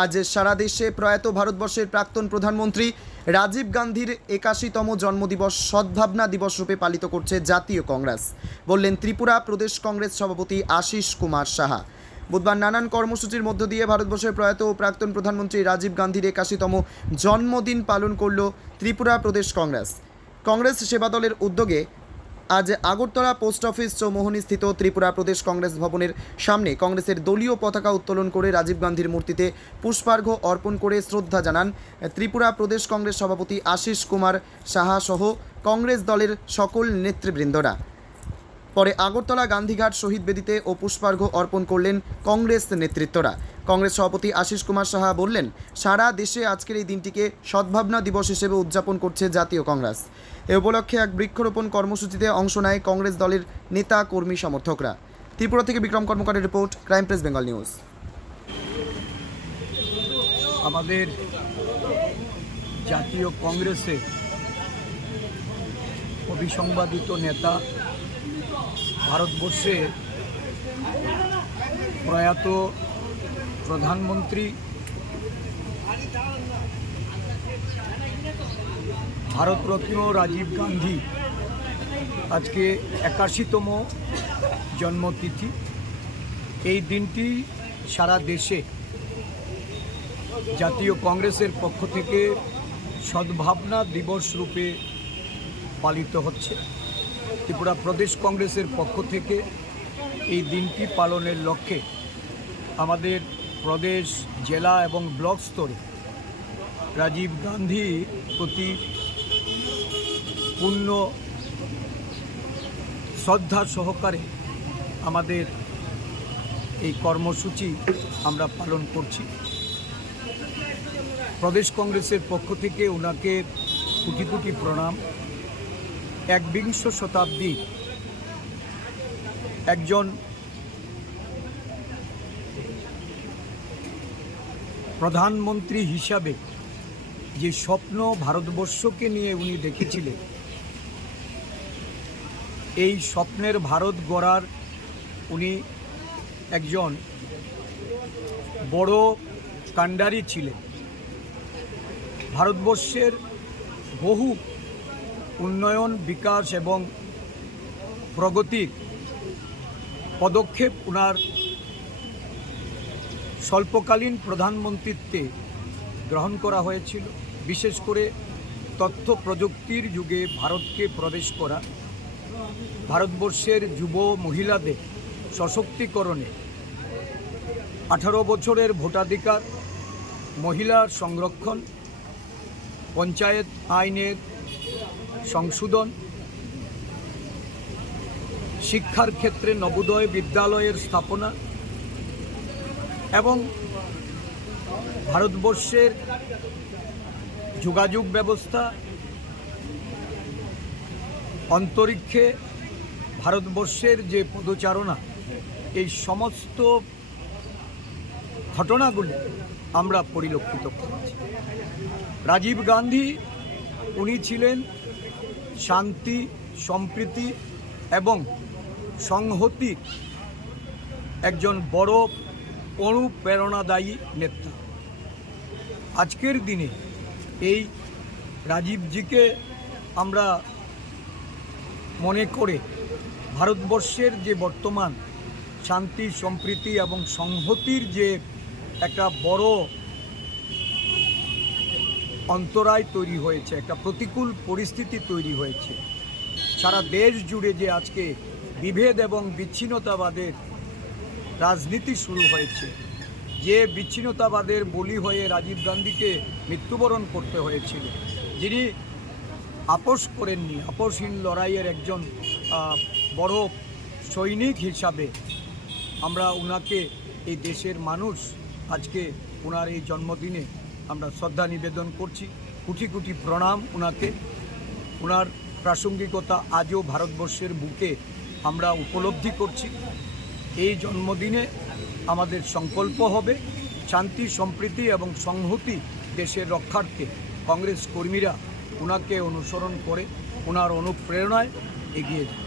আজ সারা দেশে প্রয়াত ভারতবর্ষের প্রাক্তন প্রধানমন্ত্রী রাজীব গান্ধীর 81তম জন্মদিবস সদ্ভাবনা দিবস রূপে পালিত করছে জাতীয় কংগ্রেস, বললেন ত্রিপুরা প্রদেশ কংগ্রেস সভাপতি আশিস কুমার সাহা। বুধবার নানান কর্মসূচির মধ্য দিয়ে ভারতবর্ষের প্রয়াত ও প্রাক্তন প্রধানমন্ত্রী রাজীব গান্ধীর 81তম জন্মদিন পালন করল ত্রিপুরা প্রদেশ কংগ্রেস। কংগ্রেস সেবা দলের উদ্যোগে আজ আগরতলা পোস্ট অফিস চৌমোহনী স্থিত ত্রিপুরা প্রদেশ কংগ্রেস ভবনের সামনে কংগ্রেসের দলীয় পতাকা উত্তোলন করে রাজীব গান্ধীর মূর্তিতে পুষ্পার্ঘ্য অর্পণ করে শ্রদ্ধা জানান ত্রিপুরা প্রদেশ কংগ্রেস সভাপতি আশিস কুমার সাহা সহ কংগ্রেস দলের সকল নেতৃবৃন্দরা। পরে আগরতলা গান্ধীঘাট শহীদ বেদিতে ও পুষ্পার্ঘ্য অর্পণ করলেন কংগ্রেস নেতৃত্বরা। কংগ্রেস সভাপতি আশিস কুমার সাহা বললেন, সারা দেশে আজকের এই দিনটিকে সদ্ভাবনা দিবস হিসেবে উদযাপন করছে জাতীয় কংগ্রেস। এ উপলক্ষে এক বৃক্ষরোপণ কর্মসূচিতে অংশ নেয় কংগ্রেস দলের নেতা কর্মী সমর্থকরা। ত্রিপুরা থেকে বিক্রম কর্মকারের report, crime press Bengal news. আমাদের জাতীয় কংগ্রেসে অবিসংবাদিত নেতা, ভারতবর্ষে প্রয়াত প্রধানমন্ত্রী ভারতরত্ন রাজীব গান্ধী আজকে 81তম জন্মতিথি। এই দিনটি সারা দেশে জাতীয় কংগ্রেসের পক্ষ থেকে সদ্ভাবনা দিবস রূপে পালিত হচ্ছে। ত্রিপুরা প্রদেশ কংগ্রেসের পক্ষ থেকে এই দিনটি পালনের লক্ষ্যে আমাদের প্রদেশ, জেলা এবং ব্লক স্তরে রাজীব গান্ধীর প্রতি পূর্ণ শ্রদ্ধা সহকারে আমাদের এই কর্মসূচি আমরা পালন করছি। প্রদেশ কংগ্রেসের পক্ষ থেকে ওনাকে কোটি কোটি প্রণাম। 21 শতাব্দী একজন প্রধানমন্ত্রী হিসাবে যে স্বপ্ন ভারতবর্ষকে নিয়ে উনি দেখেছিলেন, এই স্বপ্নের ভারত গড়ার উনি একজন বড় কাণ্ডারি ছিলেন। ভারতবর্ষের বহু উন্নয়ন, বিকাশ এবং প্রগতির পদক্ষেপ ওনার স্বল্পকালীন প্রধানমন্ত্রীত্বে গ্রহণ করা হয়েছিল। বিশেষ করে তথ্য প্রযুক্তির যুগে ভারতকে প্রবেশ করা, ভারতবর্ষের যুব মহিলাদের সশক্তিকরণে 18 বছরের ভোটাধিকার, মহিলার সংরক্ষণ, পঞ্চায়েত আইনের সংশোধন, শিক্ষার ক্ষেত্রে নবোদয় বিদ্যালয়ের স্থাপনা এবং ভারতবর্ষের যোগাযোগ ব্যবস্থা, অন্তরিক্ষে ভারতবর্ষের যে পদচারণা, এই সমস্ত ঘটনাগুলি আমরা পরিলক্ষিত করছি। রাজীব গান্ধী উনি ছিলেন শান্তি, সম্প্রীতি এবং সংহতির একজন বড় অনুপ্রেরণাদায়ী নেতা। আজকের দিনে এই রাজীবজিকে আমরা মনে করে ভারতবর্ষের যে বর্তমান শান্তি, সম্প্রীতি এবং সংহতির যে একটা বড় অন্তরায় তৈরি হয়েছে, একটা প্রতিকূল পরিস্থিতি তৈরি হয়েছে, সারা দেশ জুড়ে যে আজকে বিভেদ এবং বিচ্ছিন্নতাবাদের রাজনীতি শুরু হয়েছে, যে বিচ্ছিন্নতাবাদের বলি হয়ে রাজীব গান্ধীকে মৃত্যুবরণ করতে হয়েছিল, যিনি আপোষ করেননি, আপোষহীন লড়াইয়ের একজন বড় সৈনিক হিসাবে আমরা ওনাকে, এই দেশের মানুষ আজকে ওনার এই জন্মদিনে আমরা শ্রদ্ধা নিবেদন করছি। কোটি কোটি প্রণাম ওনাকে। ওনার প্রাসঙ্গিকতা আজও ভারতবর্ষের বুকে আমরা উপলব্ধি করছি। এই জন্মদিনে আমাদের সংকল্প হবে শান্তি, সম্প্রীতি এবং সংহতি দেশের রক্ষার্থে কংগ্রেস কর্মীরা ওনাকে অনুসরণ করে ওনার অনুপ্রেরণায় এগিয়ে যায়।